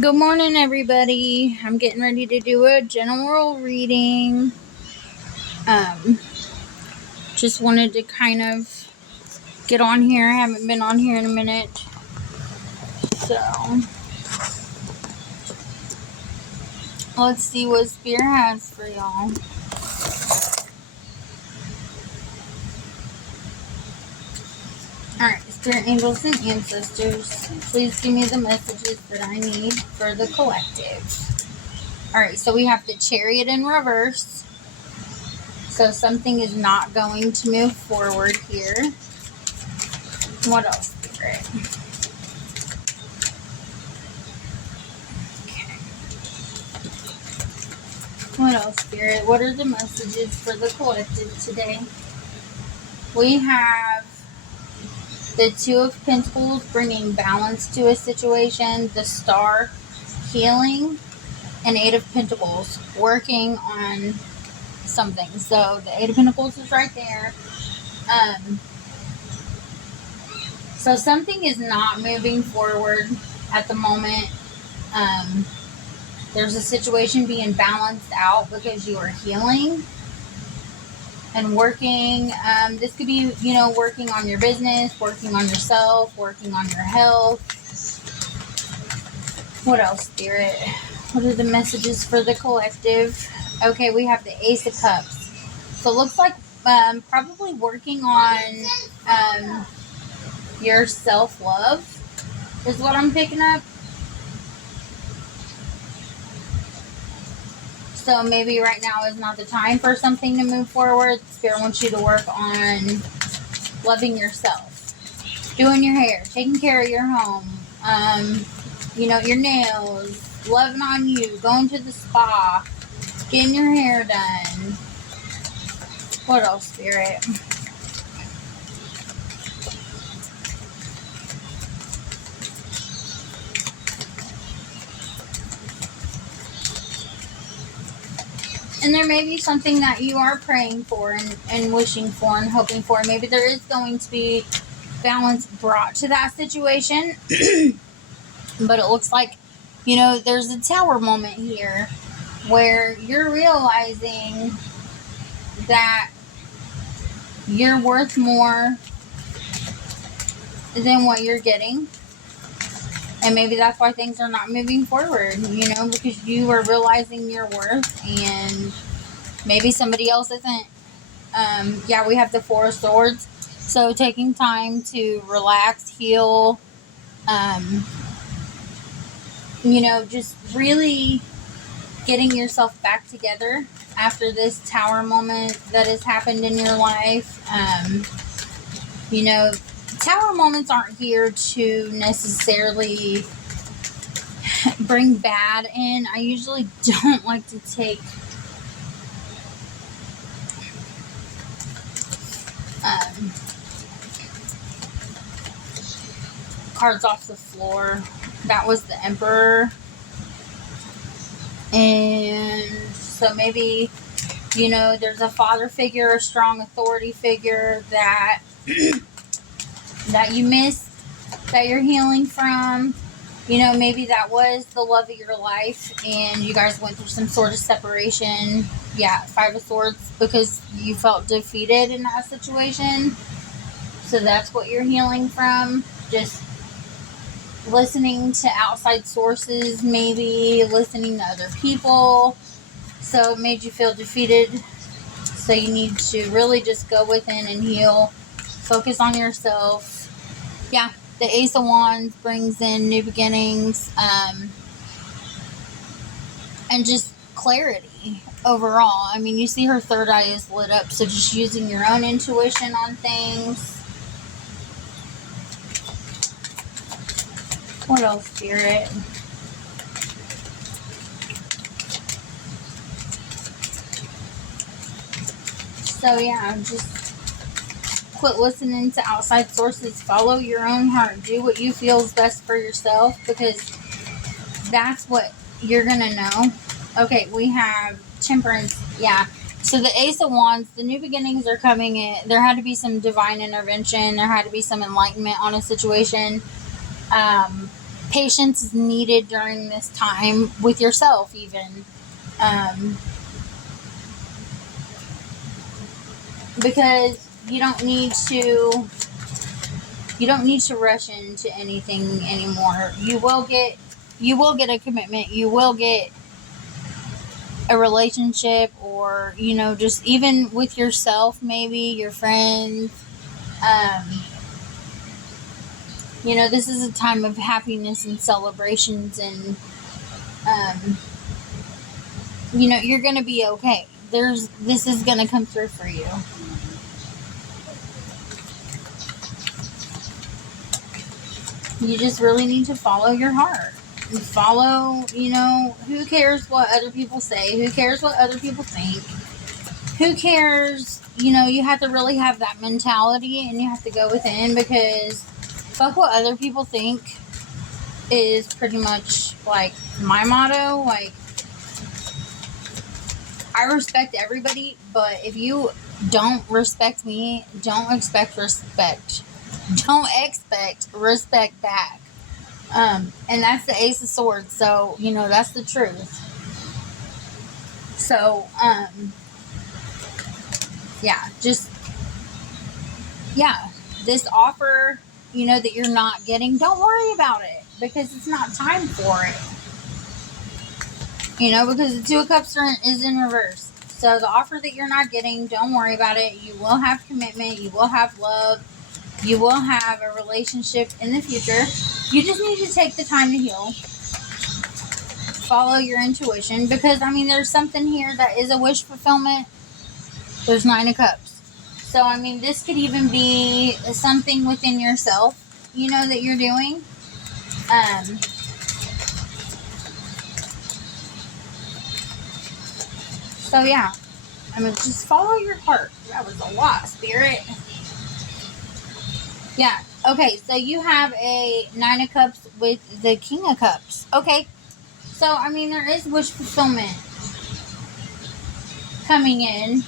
Good morning, everybody. I'm getting ready to do a general reading. Just wanted to kind of get on here. I haven't been on here in a minute. So, let's see what Spirit has for y'all. Alright, Spirit Angels and Ancestors, please give me the messages that I need for the collective. Alright, so we have the Chariot in reverse. So something is not going to move forward here. What else, Spirit? What else, Spirit? What are the messages for the collective today? We have the Two of Pentacles bringing balance to a situation, the Star healing, and Eight of Pentacles working on something. So the Eight of Pentacles is right there. So something is not moving forward at the moment. There's a situation being balanced out because you are healing and working. This could be, working on your business, working on yourself, working on your health. What else, Spirit? What are the messages for the collective? Okay, we have the Ace of Cups. So it looks like probably working on your self-love is what I'm picking up. So maybe right now is not the time for something to move forward. Spirit wants you to work on loving yourself, doing your hair, taking care of your home, your nails, loving on you, going to the spa, getting your hair done. What else, Spirit? And there may be something that you are praying for and wishing for and hoping for. Maybe there is going to be balance brought to that situation. But it looks like, there's a tower moment here where you're realizing that you're worth more than what you're getting. And maybe that's why things are not moving forward, because you are realizing your worth and maybe somebody else isn't. We have the Four of Swords. So taking time to relax, heal, just really getting yourself back together after this tower moment that has happened in your life. Tower moments aren't here to necessarily bring bad in. I usually don't like to take cards off the floor. That was the Emperor. And so maybe, there's a father figure, a strong authority figure that that you missed, that you're healing from. Maybe that was the love of your life and you guys went through some sort of separation. Yeah, Five of Swords, because you felt defeated in that situation. So that's what you're healing from. Just listening to outside sources, maybe listening to other people. So it made you feel defeated. So you need to really just go within and heal. Focus on yourself. Yeah, the Ace of Wands brings in new beginnings, and just clarity overall. I mean, you see her third eye is lit up, so just using your own intuition on things. What else, Spirit? So yeah, just quit listening to outside sources. Follow your own heart. Do what you feel is best for yourself, because that's what you're gonna know. Okay, we have Temperance. Yeah. So the Ace of Wands, the new beginnings are coming in. There had to be some divine intervention. There had to be some enlightenment on a situation. patience is needed during this time with yourself, even. Because you don't need to rush into anything anymore. You will get a commitment. You will get a relationship, or just even with yourself, maybe your friends. This is a time of happiness and celebrations, and you're gonna be okay. This is gonna come through for you. You just really need to follow your heart. Follow, who cares what other people say? Who cares what other people think? Who cares? You have to really have that mentality, and you have to go within, because fuck what other people think is pretty much like my motto. Like, I respect everybody, but if you don't respect me, don't expect respect. Don't expect respect back. And that's the Ace of Swords, so that's the truth. So this offer that you're not getting, don't worry about it, because it's not time for it. Because the Two of Cups is in reverse. So the offer that you're not getting, don't worry about it. You will have commitment. You will have love. You will have a relationship in the future. You just need to take the time to heal. Follow your intuition, because there's something here that is a wish fulfillment. There's 9 of Cups. So this could even be something within yourself, that you're doing. So yeah, just follow your heart. That was a lot, Spirit. Yeah. Okay, so you have a 9 of Cups with the King of Cups. Okay. So, there is wish fulfillment coming in.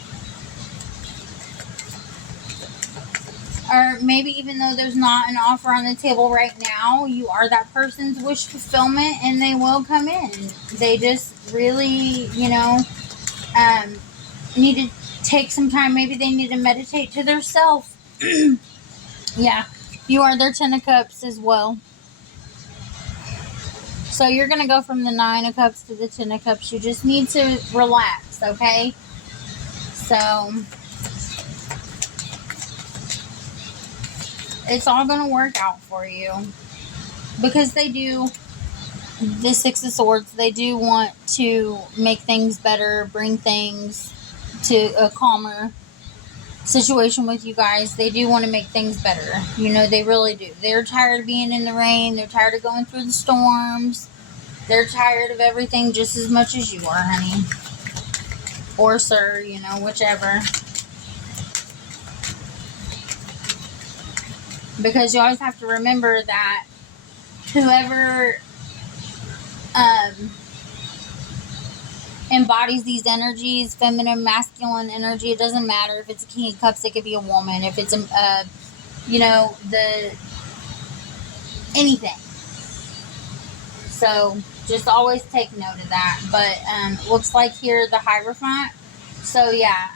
Or maybe even though there's not an offer on the table right now, you are that person's wish fulfillment, and they will come in. They just really, need to take some time. Maybe they need to meditate to their self. Yeah, you are their 10 of Cups as well. So you're going to go from the 9 of Cups to the 10 of Cups. You just need to relax, okay? So it's all going to work out for you, because they do, the 6 of Swords, they do want to make things better, bring things to a calmer situation with you guys. They do want to make things better. They really do. They're tired of being in the rain. They're tired of going through the storms. They're tired of everything just as much as you are, honey. Or sir, whichever. Because you always have to remember that whoever embodies these energies, feminine, masculine energy, it doesn't matter if it's a King of Cups, it could be a woman. If it's anything. So just always take note of that. But looks like here the Hierophant. So yeah,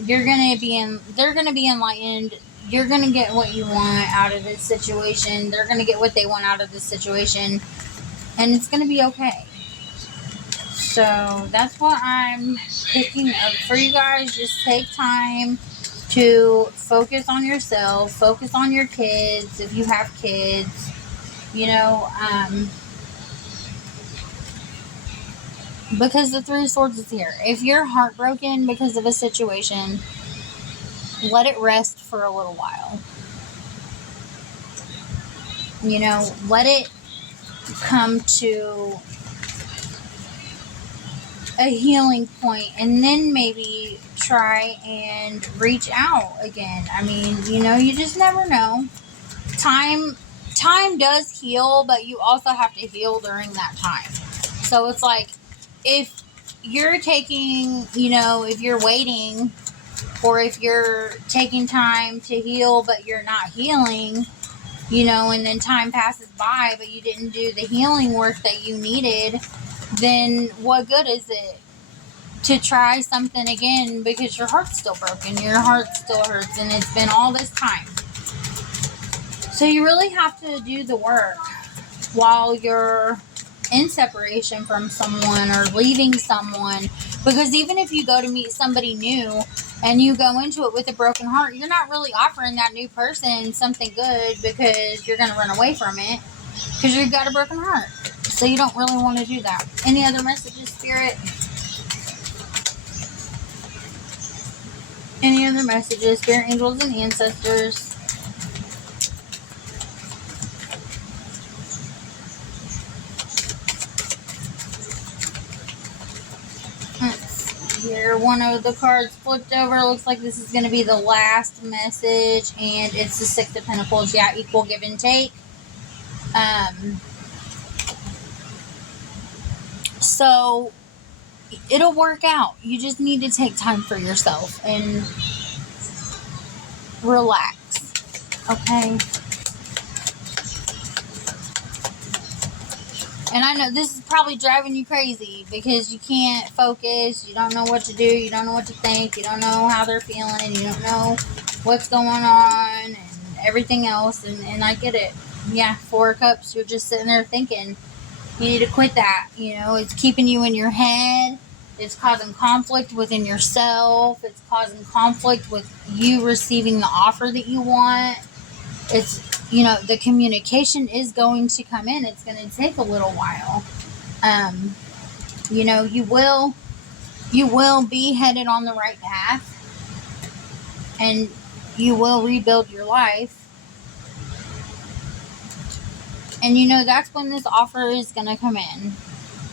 they're gonna be enlightened. You're gonna get what you want out of this situation. They're gonna get what they want out of this situation, and it's gonna be okay. So that's what I'm picking up for you guys. Just take time to focus on yourself, focus on your kids if you have kids. Because the 3 of Swords is here. If you're heartbroken because of a situation, let it rest for a little while. Let it come to a healing point, and then maybe try and reach out again. You just never know. Time does heal, but you also have to heal during that time. So it's like, if you're taking, if you're waiting, or if you're taking time to heal but you're not healing, and then time passes by, but you didn't do the healing work that you needed, then what good is it to try something again because your heart's still broken, your heart still hurts, and it's been all this time. So you really have to do the work while you're in separation from someone or leaving someone, because even if you go to meet somebody new and you go into it with a broken heart, you're not really offering that new person something good, because you're going to run away from it because you've got a broken heart. So you don't really want to do that. Any other messages, Spirit? Any other messages, Spirit, angels, and ancestors? Here, one of the cards flipped over. Looks like this is going to be the last message, and it's the Six of Pentacles. Yeah, equal give and take. So it'll work out. You just need to take time for yourself and relax. Okay. And I know this is probably driving you crazy because you can't focus. You don't know what to do. You don't know what to think. You don't know how they're feeling. You don't know what's going on and everything else. And I get it. Yeah, Four of Cups. You're just sitting there thinking. You need to quit that. It's keeping you in your head. It's causing conflict within yourself. It's causing conflict with you receiving the offer that you want. It's, the communication is going to come in. It's going to take a little while. You will be headed on the right path, and you will rebuild your life. And that's when this offer is going to come in.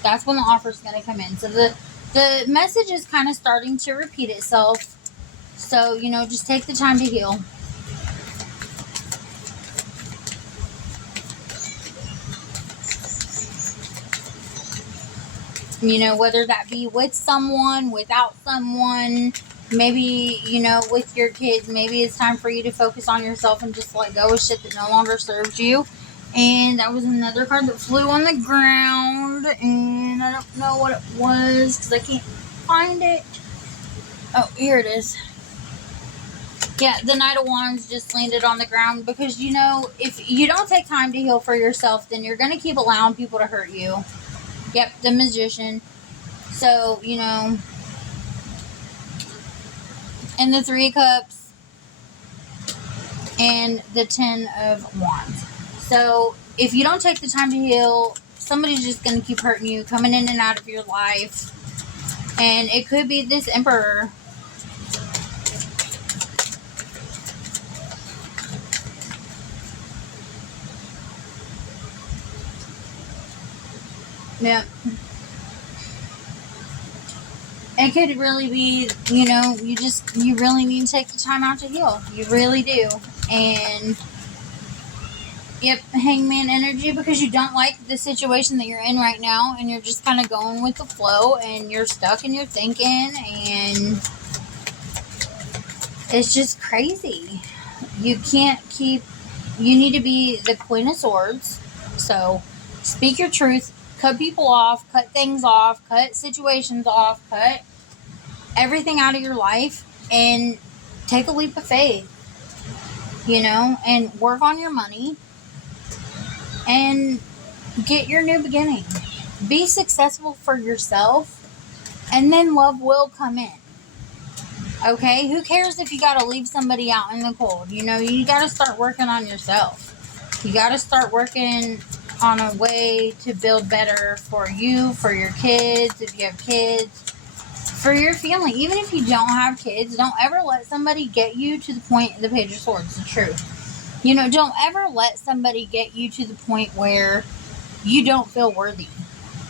That's when the offer is going to come in. So the message is kind of starting to repeat itself. So, just take the time to heal. Whether that be with someone, without someone, maybe, with your kids, maybe it's time for you to focus on yourself and just let go of shit that no longer serves you. And that was another card that flew on the ground, and I don't know what it was because I can't find it. Oh, here it is. Yeah, the Knight of Wands just landed on the ground because, if you don't take time to heal for yourself, then you're going to keep allowing people to hurt you. Yep, the Magician. So, and the Three of Cups and the Ten of Wands. So, if you don't take the time to heal, somebody's just going to keep hurting you, coming in and out of your life. And it could be this Emperor. Yeah. It could really be, you really need to take the time out to heal. You really do. And, yep, Hangman energy, because you don't like the situation that you're in right now, and you're just kind of going with the flow, and you're stuck and you're thinking, and it's just crazy. You need to be the Queen of Swords. So, speak your truth. Cut people off, cut things off, cut situations off, cut everything out of your life, and take a leap of faith, and work on your money, and get your new beginning. Be successful for yourself, and then love will come in. Okay? Who cares if you got to leave somebody out in the cold? You got to start working on yourself. You got to start working on a way to build better for you, for your kids, if you have kids, for your family. Even if you don't have kids, don't ever let somebody get you to the point of the Page of Swords. The truth. Don't ever let somebody get you to the point where you don't feel worthy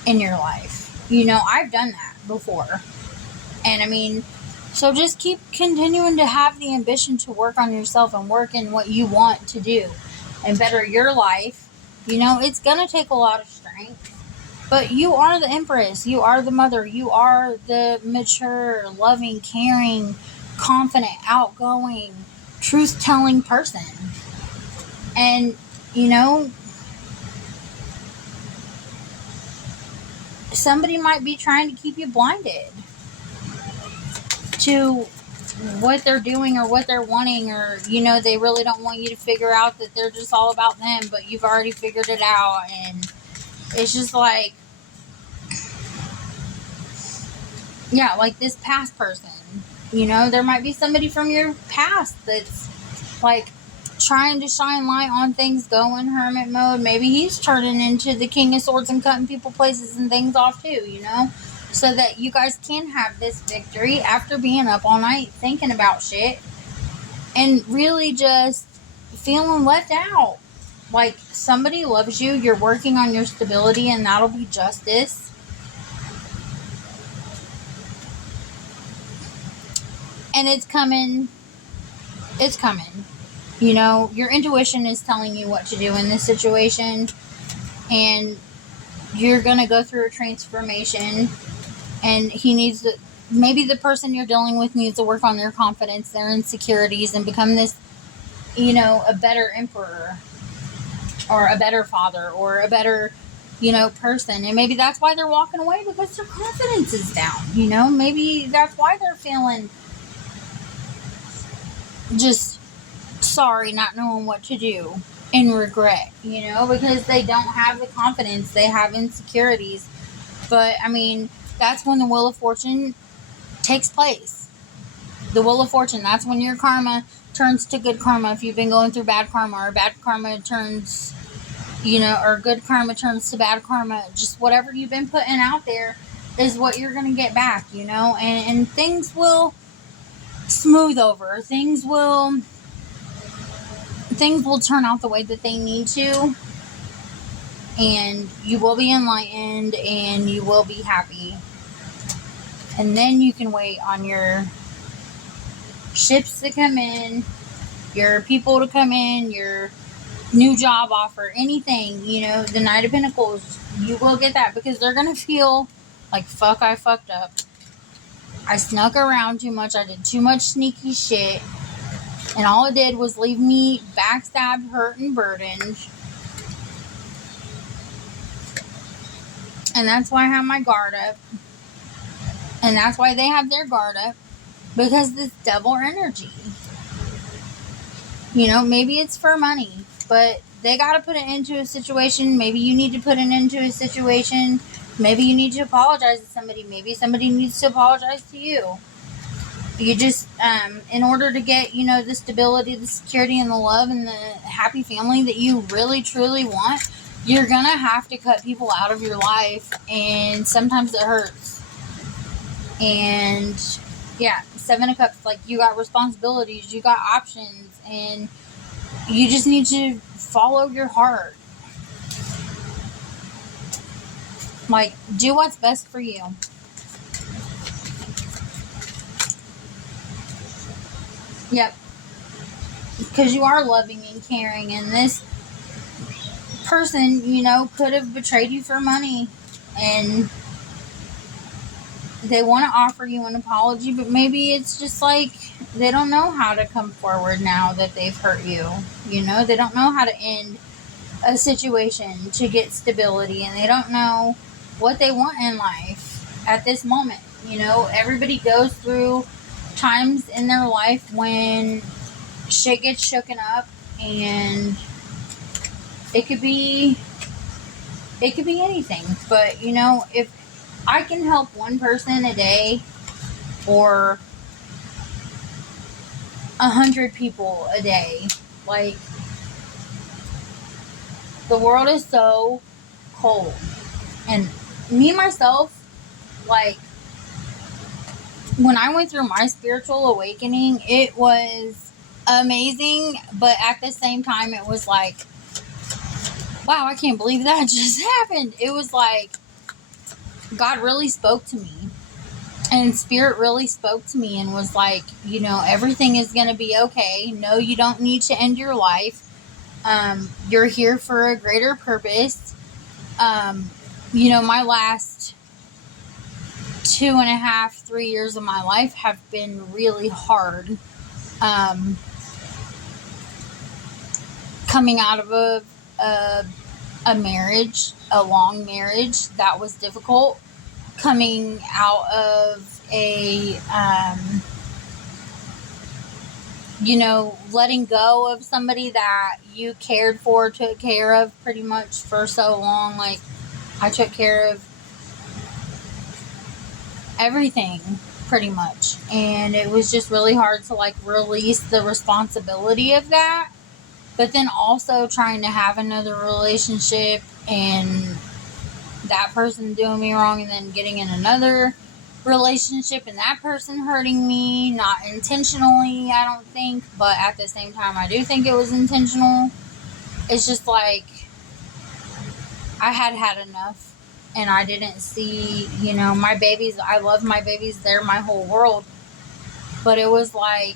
in your life. I've done that before. And so just keep continuing to have the ambition to work on yourself and work in what you want to do and better your life. It's going to take a lot of strength, but you are the Empress. You are the mother. You are the mature, loving, caring, confident, outgoing, truth-telling person. And you know, somebody might be trying to keep you blinded to what they're doing or what they're wanting, or, you know, they really don't want you to figure out that they're just all about them, but you've already figured it out. And it's just like, yeah, like this past person, you know, there might be somebody from your past that's like trying to shine light on things, go in hermit mode. Maybe he's turning into the King of Swords and cutting people places and things off too, you know, so that you guys can have this victory after being up all night thinking about shit and really just feeling left out. Like, somebody loves you, you're working on your stability, and that'll be justice. And it's coming. It's coming. You know, your intuition is telling you what to do in this situation, and you're going to go through a transformation, and he needs to, maybe the person you're dealing with needs to work on their confidence, their insecurities, and become this, you know, a better emperor or a better father or a better, you know, person. And maybe that's why they're walking away, because their confidence is down, you know. Maybe that's why they're feeling just sorry, not knowing what to do, and regret, you know, because they don't have the confidence, they have insecurities. But I mean, that's when the Wheel of Fortune takes place. The Wheel of Fortune, that's when your karma turns to good karma. If you've been going through bad karma, or bad karma turns, you know, or good karma turns to bad karma, just whatever you've been putting out there is what you're going to get back, you know. And things will smooth over, things will turn out the way that they need to, and you will be enlightened, and you will be happy. And then you can wait on your ships to come in, your people to come in, your new job offer, anything, you know, the Knight of Pentacles, you will get that, because they're going to feel like, fuck, I fucked up. I snuck around too much. I did too much sneaky shit. And all it did was leave me backstabbed, hurt, and burdened. And that's why I have my guard up. And that's why they have their guard up. Because this devil energy. You know, maybe it's for money, but they got to put it into a situation. Maybe you need to put it into a situation. Maybe you need to apologize to somebody. Maybe somebody needs to apologize to you. You just, in order to get, you know, the stability, the security, and the love, and the happy family that you really, truly want, you're going to have to cut people out of your life, and sometimes it hurts. And, yeah, Seven of Cups, like, you got responsibilities, you got options, and you just need to follow your heart. Like, do what's best for you. Yep. Because you are loving and caring, and this person, you know, could have betrayed you for money, and they want to offer you an apology, but maybe it's just like they don't know how to come forward now that they've hurt you. You know, they don't know how to end a situation to get stability, and they don't know what they want in life at this moment. You know, everybody goes through times in their life when shit gets shooken up, and it could be anything. But, you know, if I can help one person a day, or 100 people a day, like, the world is so cold. And me, myself, like, when I went through my spiritual awakening, it was amazing, but at the same time, it was like, wow, I can't believe that just happened. It was like, God really spoke to me, and Spirit really spoke to me, and was like, you know, everything is going to be okay. No, you don't need to end your life. You're here for a greater purpose. You know, my last 2.5, 3 years of my life have been really hard. Coming out of a a marriage, a long marriage that was difficult, coming out of a, letting go of somebody that you cared for, took care of pretty much for so long. Like, I took care of everything pretty much, and it was just really hard to like release the responsibility of that, but then also trying to have another relationship and that person doing me wrong, and then getting in another relationship and that person hurting me, not intentionally, I don't think, but at the same time I do think it was intentional. It's just like I had enough, and I didn't see, my babies. I love my babies, they're my whole world, but it was like,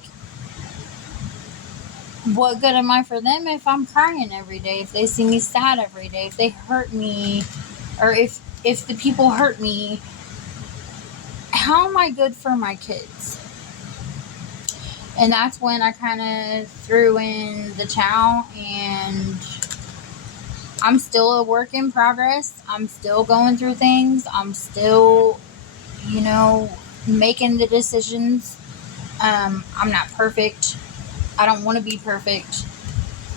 what good am I for them if I'm crying every day, if they see me sad every day, if they hurt me, or if the people hurt me? How am I good for my kids? And that's when I kind of threw in the towel, and I'm still a work in progress. I'm still going through things. I'm still, making the decisions. I'm not perfect. I don't want to be perfect.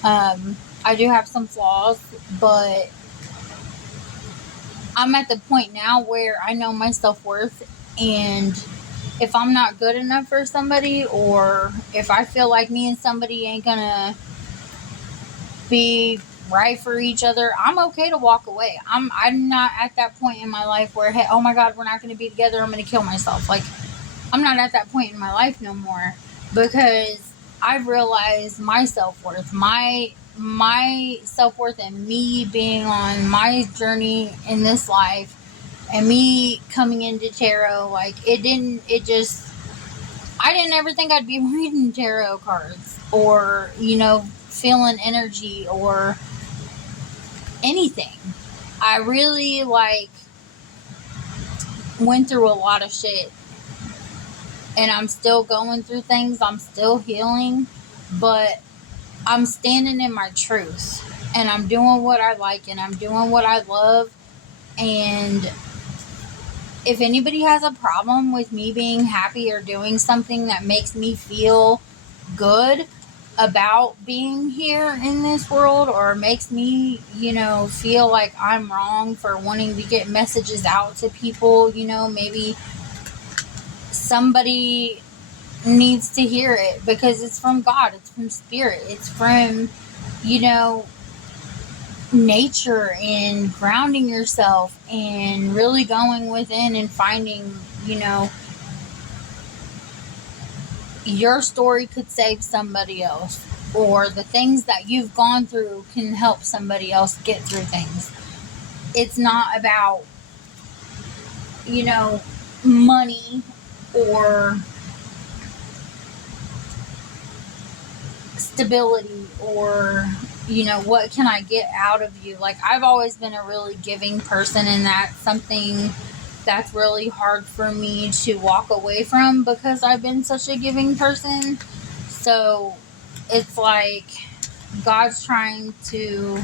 I do have some flaws, but I'm at the point now where I know my self-worth, and if I'm not good enough for somebody, or if I feel like me and somebody ain't gonna be right for each other, I'm okay to walk away. I'm not at that point in my life where, hey, oh my God, we're not gonna be together, I'm gonna kill myself. Like, I'm not at that point in my life no more, because I've realized my self-worth, my self-worth, and me being on my journey in this life, and me coming into tarot. Like, I didn't ever think I'd be reading tarot cards, or, feeling energy, or anything. I really, went through a lot of shit, and I'm still going through things. I'm still healing, but I'm standing in my truth, and I'm doing what I like, and I'm doing what I love. And if anybody has a problem with me being happy or doing something that makes me feel good about being here in this world, or makes me, feel like I'm wrong for wanting to get messages out to people, maybe somebody needs to hear it, because it's from God, it's from Spirit, it's from, nature, and grounding yourself, and really going within and finding, your story could save somebody else, or the things that you've gone through can help somebody else get through things. It's not about, money, or stability, or, what can I get out of you? Like, I've always been a really giving person, and that's something that's really hard for me to walk away from, because I've been such a giving person. So it's like God's trying to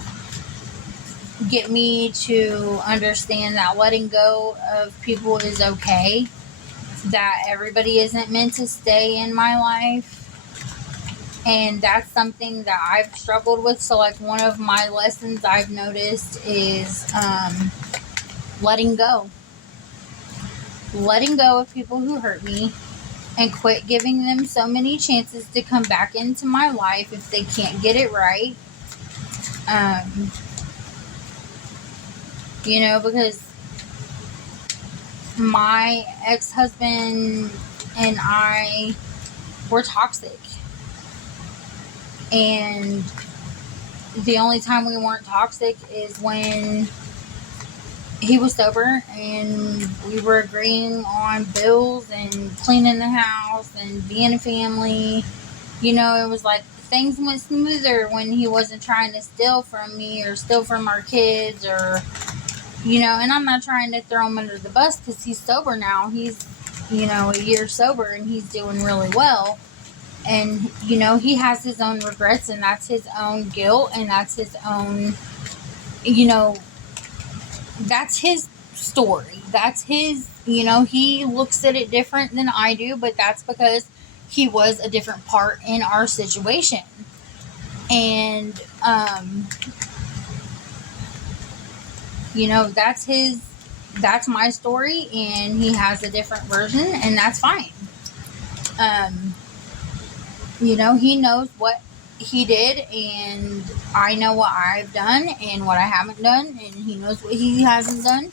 get me to understand that letting go of people is okay, that everybody isn't meant to stay in my life. And that's something that I've struggled with. So, like, one of my lessons I've noticed is letting go. Letting go of people who hurt me, and quit giving them so many chances to come back into my life if they can't get it right. Because my ex-husband and I were toxic. And the only time we weren't toxic is when he was sober, and we were agreeing on bills and cleaning the house and being a family. It was like things went smoother when he wasn't trying to steal from me, or steal from our kids, or, and I'm not trying to throw him under the bus, because he's sober now. He's, a year sober, and he's doing really well. And, you know, he has his own regrets, and that's his own guilt, and that's his own, you know, that's his story. That's his, you know, he looks at it different than I do, but that's because he was a different part in our situation. And, you know, that's my story, and he has a different version, and that's fine. You know, he knows what he did, and I know what I've done and what I haven't done, and he knows what he hasn't done.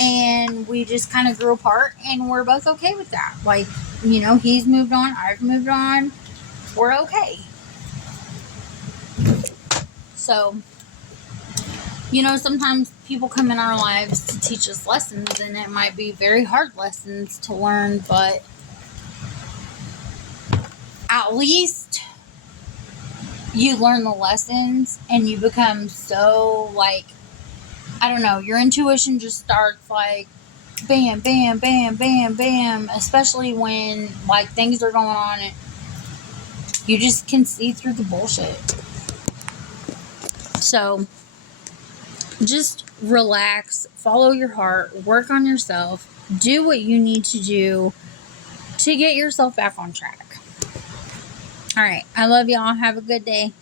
And we just kind of grew apart, and we're both okay with that. Like, you know, he's moved on, I've moved on, we're okay. So, you know, sometimes people come in our lives to teach us lessons, and it might be very hard lessons to learn, but at least you learn the lessons, and you become so, like, I don't know, your intuition just starts like bam, bam, bam, bam, bam, especially when, like, things are going on and you just can see through the bullshit. So just relax, follow your heart, work on yourself, do what you need to do to get yourself back on track. All right, I love y'all. Have a good day.